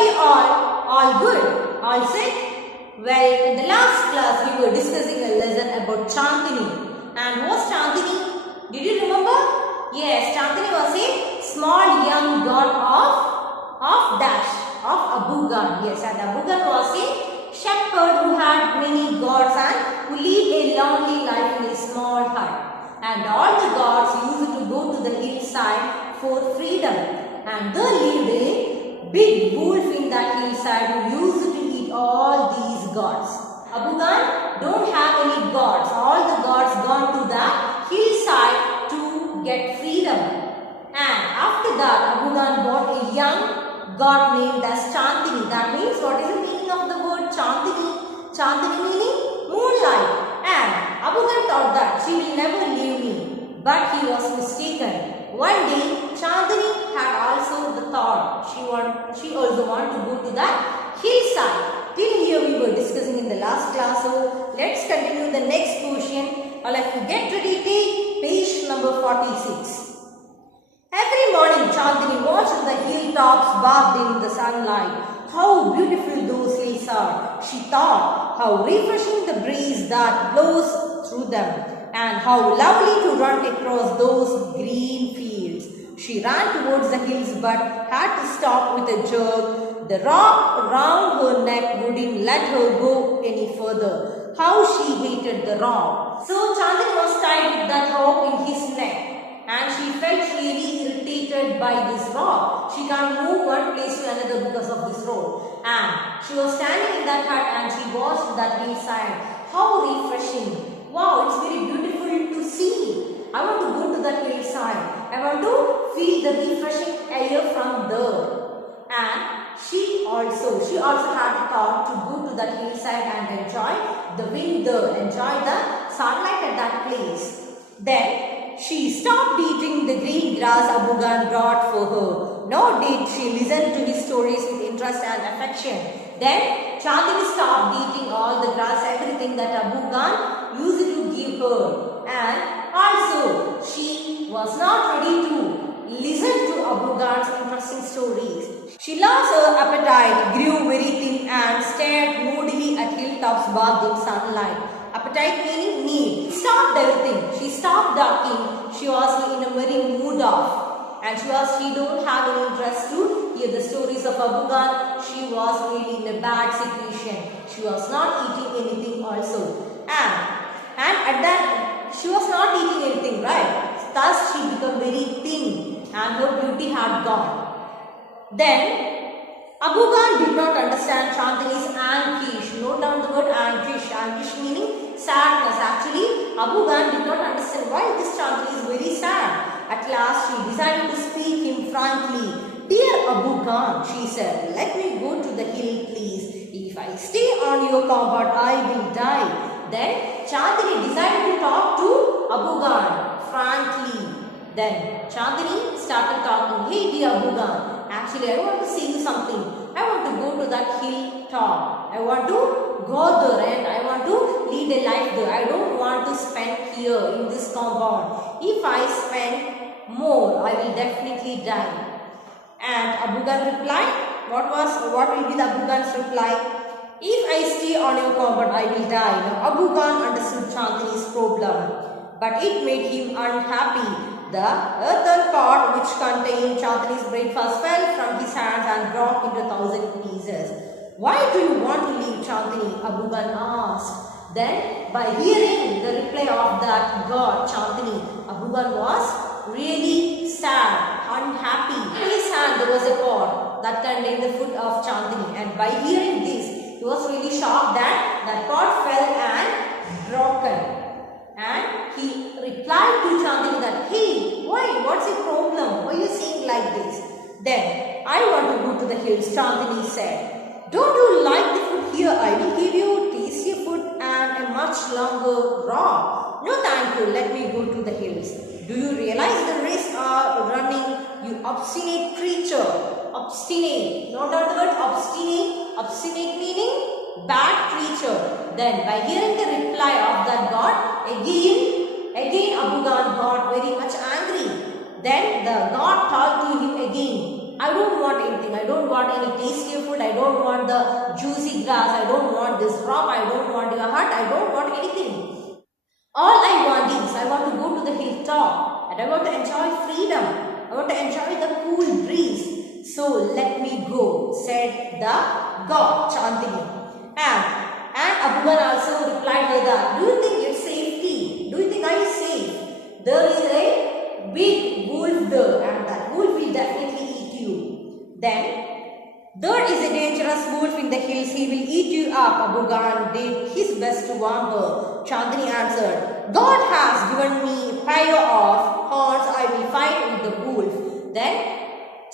are you all? All good? All set? Well, in the last class we were discussing a lesson about Chandini. And what's Chandini? Did you remember? Yes, Chandini was a small young god of Abugan. Yes, and Abugan was a shepherd who had many gods and who lived a lonely life in a small hut. And all the gods used to go to the hillside for freedom. And there lived a big wolf in that hillside who used to eat all these gods. Abugan don't have any gods. All the gods gone to the hillside to get freedom. And after that, Abugan bought a young god named as Chandini. That means, what is the meaning of the word Chandini? Chandini meaning moonlight. And Abugan thought that she will never leave me. But he was mistaken. One day, Chandini had also the thought. She also wanted to go to that hillside. Till here we were discussing in the last class. So, let's continue the next portion. All of you get ready, take page number 46. Every morning, Chandini watched the hilltops bathed in the sunlight. How beautiful those hills are, she thought. How refreshing the breeze that blows through them. And how lovely to run across those green fields. She ran towards the hills but had to stop with a jerk. The rock around her neck wouldn't let her go any further. How she hated the rock. So Chandini was tied with that rock in his neck. And she felt really irritated by this rock. She can't move one place to another because of this rock. And she was standing in that hut and she watched that hillside. How refreshing. Wow, it's very beautiful to see. I want to go to that hillside. I want to feel the refreshing air from there. And she also had the thought to go to that hillside and enjoy the wind there, enjoy the sunlight at that place. Then she stopped eating the green grass Abugan brought for her. Nor did she listen to his stories with interest and affection. Then Chandini stopped eating all the grass, everything that Abugan used to give her. And also she was not ready to listen to Abugan's interesting stories. She lost her appetite, grew very thin and stared moodily at hilltops bathed in sunlight. Appetite meaning need. She stopped everything. She stopped talking. She was in a very mood off. And she don't have any interest to hear the stories of Abugan. She was really in a bad situation. She was not eating anything also. And at that, she was not eating anything, right? Thus, she became very thin and her beauty had gone. Then, Abugan did not understand Chandini's anguish. Note down the word anguish. Anguish meaning sadness. Actually, Abugan did not understand why this Chandini is very sad. At last, she decided to speak him frankly. Dear Abugan, she said, let me go to the hill, please. If I stay on your compound, I will die. Then, Chandini decided to talk to Abugan frankly. Then, Chandini started talking. Hey, dear Abugan, actually, I want to say you something. I want to go to that hill top. I want to go there and I want to lead a life there. I don't want to spend here in this compound. If I spend more, I will definitely die. And Abugan replied, what will be the Abugan's reply? If I stay on your compound, I will die. Now, Abugan understood Chandini's problem, but it made him unhappy. The earthen pot which contained Chandini's breakfast fell from his hands and broke into 1,000 pieces. Why do you want to leave, Chandini? Abugan asked. Then, by hearing the reply of that god, Chandini, Abugan was really sad, unhappy. In his hand there was a pot that contained the food of Chandini. And by hearing this, he was really shocked that that pot fell and broken. And he replied to Chandini that, hey, why? What's your problem? Why are you saying like this? Then, I want to go to the hills, Chandini said. Don't you like the food here? I will give you tastier food and a much longer raw. No, thank you. Let me go to the hills. Do you realize the risk of running, you obstinate creature? Obstinate. Note down the word obstinate. Obstinate meaning bad creature. Then by hearing the reply of that god, again Abugan got very much angry. Then the god talked to him again. I don't want anything. I don't want any tastier food. I don't want the juicy grass. I don't want this rock. I don't want your hut. I don't want anything. All I want is, I want to go to the hilltop and I want to enjoy freedom. I want to enjoy the cool breeze. So let me go, said the god Chandini. And Abugan also replied her that, do you think it's safety? Do you think I am safe? There is a big wolf there and that wolf will definitely eat you. Then there is a dangerous wolf in the hills. He will eat you up. Abugan did his best to warn her. Chandini answered, God has given me a pair of horns. I will fight with the wolf. Then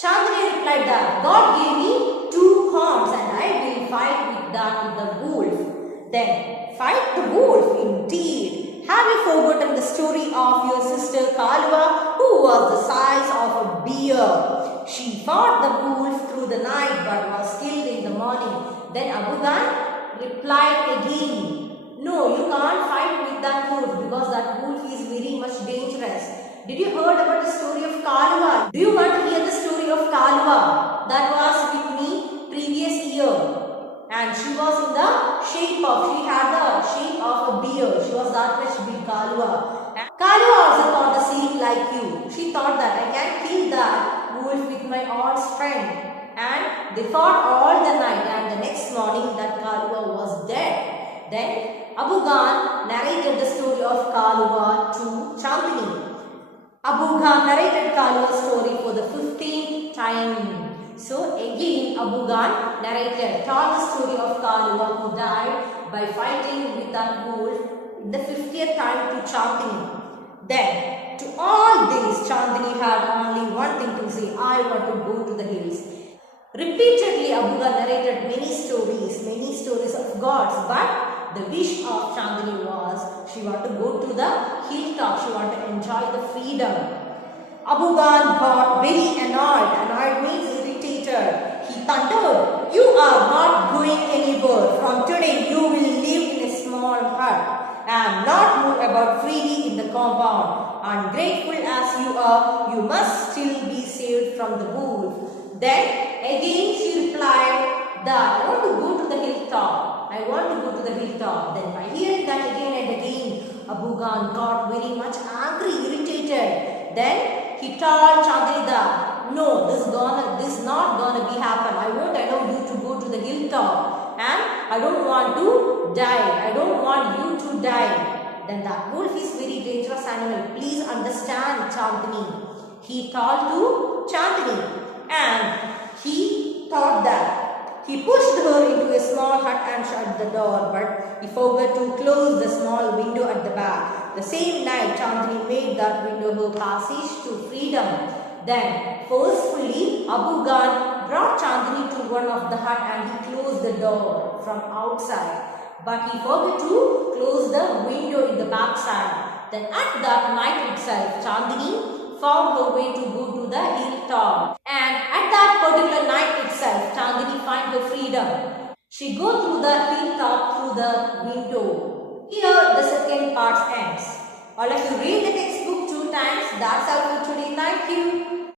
Chandini replied that God gave me 2 horns and I will fight with the wolf. Then fight the wolf indeed. Have you forgotten the story of your sister Kaluva, who was the size of a bear? She fought the wolf through the night but was killed in the morning. Then Abugan replied again, no, you can't fight with that wolf because that wolf is very much dangerous. Did you heard about the story of Kaluva? Do you want to hear the story of Kaluva? That was with me previous year. And she was in the shape of, she had the shape of a bear. She was that much big, Kaluva. Kaluva also thought the same like you. She thought that I can kill that wolf with my all strength. And they fought all the night and the next morning that Kaluva was dead. Then Abugan narrated the story of Kaluva to Chandini. Abugan narrated Kaluva's story for the 15th time. So again Abugan told the story of Kaluva who died by fighting with that wolf in the 50th time to Chandini. Then to all this Chandini had only one thing to say, I want to go to the hills. Repeatedly Abugan narrated many stories of gods, but the wish of Chandini was she wanted to go to the hilltop, she wanted to enjoy the freedom. Abugan got very annoyed. Annoyed means irritated. He thundered, you are not going anywhere. From today you will live in a small hut and not move about freely in the compound. Ungrateful as you are, you must still be saved from the wolf. Then again she replied that I want to go to the hilltop. I want to go to the hilltop. Then by hearing that again and again, Abugan got very much angry, irritated. Then he told Chandini that no, this is not gonna be happen. I won't allow you to go to the hilltop, and I don't want to die. I don't want you to die. Then that wolf is very dangerous animal. Please understand, Chandini. He told to Chandini, and he thought that he pushed her into a small hut and shut the door, but he forgot to close the small window at the back. The same night, Chandini made that window her passage to freedom. Then, forcefully, Abugan brought Chandini to one of the hut and he closed the door from outside. But he forgot to close the window in the back side. Then at that night itself, Chandini found her way to go to the hilltop. And at that particular night itself, Chandini found her freedom. She go through the hilltop through the window. Here the second part ends. All of you read the textbook 2 times. That's all for today. Thank you.